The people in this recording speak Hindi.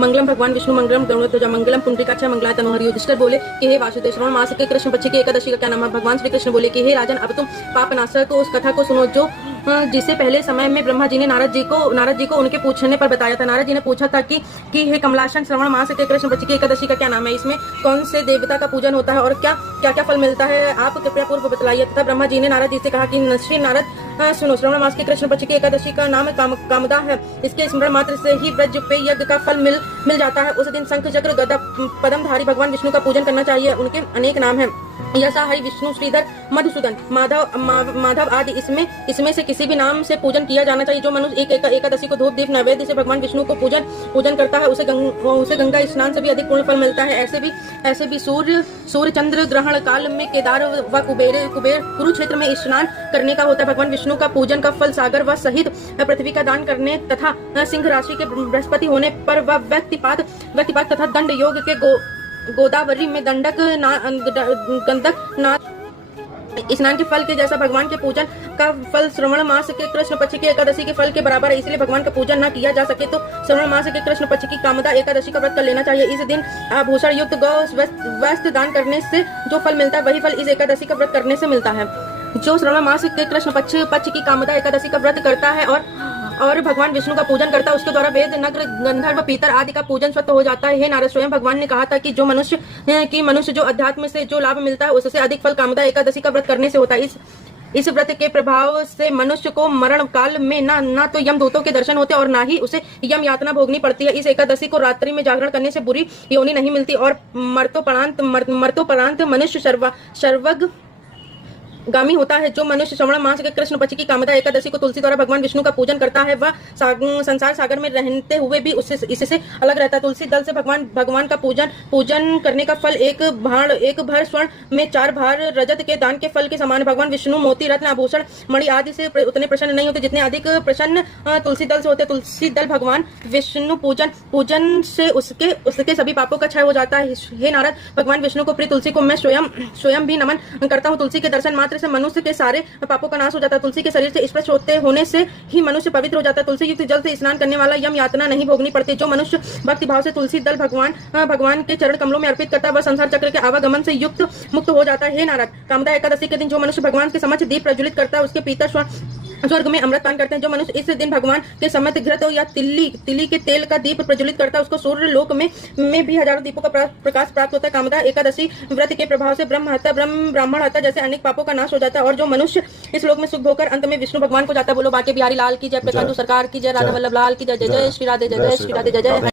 मंगलम भगवान विष्णु मंगलम गरुड़ध्वजा मंगलम पुंडरीकाक्ष मंगलाय तनोहरि। युधिष्ठिर बोले कि हे वासुदेव, श्रावण मास के कृष्ण पक्ष की एकादशी का क्या नाम है? भगवान श्री कृष्ण बोले कि हे राजन, अब तुम पापनाशक को उस कथा को सुनो जो जिसे पहले समय में ब्रह्मा जी ने नारद जी को उनके पूछने पर बताया था। नारद जी ने पूछा था कि हे कमलासन, श्रवण मास के कृष्ण पक्ष की एकादशी का क्या नाम है? इसमें कौन से देवता का पूजन होता है और क्या क्या फल मिलता है? आप कृपया पूर्व बतलाइए। तथा ब्रह्मा जी ने नारद जी से कहा कि श्री नारद, सुनो, श्रवण मास के कृष्ण पक्ष की एकादशी का नाम कामदा है। इसके स्मरण मात्र से ही ब्रज पे यज्ञ का फल मिल जाता है। उस दिन शंख चक्र गदा पद्मधारी भगवान विष्णु का पूजन करना चाहिए। उनके अनेक नाम हैं, यशा, हरि, विष्णु, श्रीधर, मधुसूदन, माधव आदि। इसमें से किसी भी नाम से पूजन किया जाना चाहिए। जो मनुष्य एकादशी को धूप दीप नैवेद्य से भगवान विष्णु को पूजन करता है उसे गंगा स्नान से भी अधिक पूर्ण फल मिलता है। ऐसे भी सूर्य चंद्र ग्रहण काल में केदार व कुबेर कुरुक्षेत्र में स्नान करने का होता है। भगवान विष्णु का पूजन का फल सागर व सहित पृथ्वी का दान करने तथा सिंह राशि के बृहस्पति होने पर व व्यक्तिपात तथा दंड योग के गोदावरी में गंधक स्नान के फल के जैसा भगवान के पूजन का फल श्रवण मास के कृष्ण पक्ष की एकादशी के फल के बराबर है। इसलिए भगवान का पूजन न किया जा सके तो श्रवण मास के कृष्ण पक्ष की कामदा एकादशी का व्रत कर लेना चाहिए। इस दिन आभूषण युक्त गौ वस्त्र दान करने से जो फल मिलता है वही फल इस एकादशी का व्रत करने से मिलता है। जो श्रवण मास के कृष्ण पक्ष की कामदा एकादशी का व्रत करता है और भगवान विष्णु का पूजन करता है, उसके द्वारा वेद, नग्र, गंधर्व, पीतर आदि का पूजन स्वतः हो जाता है। हे नारद, स्वयं भगवान ने कहा था कि जो मनुष्य जो अध्यात्म से जो लाभ मिलता है उससे अधिक फल कामदा एकादशी का व्रत करने से होता है। इस व्रत के प्रभाव से मनुष्य को मरण काल में ना तो यमदूतों के दर्शन होते और ना ही उसे यम यातना भोगनी पड़ती है। इस एकादशी को रात्रि में जागरण करने से बुरी योनि नहीं मिलती और मर्तोपरांत मनुष्य सर्वग गामी होता है। जो मनुष्य श्रवण मास के कृष्ण पक्ष की कामदा एकादशी को तुलसी द्वारा भगवान विष्णु का पूजन करता है वह संसार सागर में रहते हुए भी इससे अलग रहता है। तुलसी दल से भगवान का पूजन करने का फल एक भर स्वर्ण में 4 भार रजत के दान के फल के समान है। भगवान विष्णु मोती, रत्न, आभूषण, मणि आदि से उतने प्रसन्न नहीं होते जितने अधिक प्रसन्न तुलसी दल से होते। तुलसी दल भगवान विष्णु पूजन से उसके सभी पापों का क्षय हो जाता है। हे नारद, भगवान विष्णु को प्रिय तुलसी को मैं स्वयं भी नमन करता हूँ। तुलसी के दर्शन मात्र से मनुष्य के सारे पापों का नाश हो जाता है। तुलसी के शरीर से स्पर्श होने से ही मनुष्य पवित्र हो जाता है। तुलसी युक्त जल से स्नान करने वाला यम यातना नहीं भोगनी पड़ती। जो मनुष्य भक्ति भाव से तुलसी दल भगवान के चरण कमलों में अर्पित करता है वह संसार चक्र के आवागमन से मुक्त हो जाता है। हे नारद, कामदा एकादशी के दिन जो मनुष्य भगवान के समक्ष दीप प्रज्वलित करता है उसके पिता स्वर्ग में अमृत पान करते हैं। जो मनुष्य इस दिन भगवान के समक्ष घृत या तिली के तेल का दीप प्रज्वलित करता है उसको सूर्य लोक में भी हजारों दीपों का प्रकाश प्राप्त होता है। कामदा एकादशी व्रत के प्रभाव से ब्राह्मण हत्या जैसे अनेक पापों का नाश हो जाता है और जो मनुष्य इस लोक में सुख भोकर अंत में विष्णु भगवान को जाता है। बोलो बाके बिहारी लाल की जय, प्रकाश सरकार की जय, राधा वल्लभ लाल की जय। जय जय श्री राधे, जय जय श्री राधे, जय जय।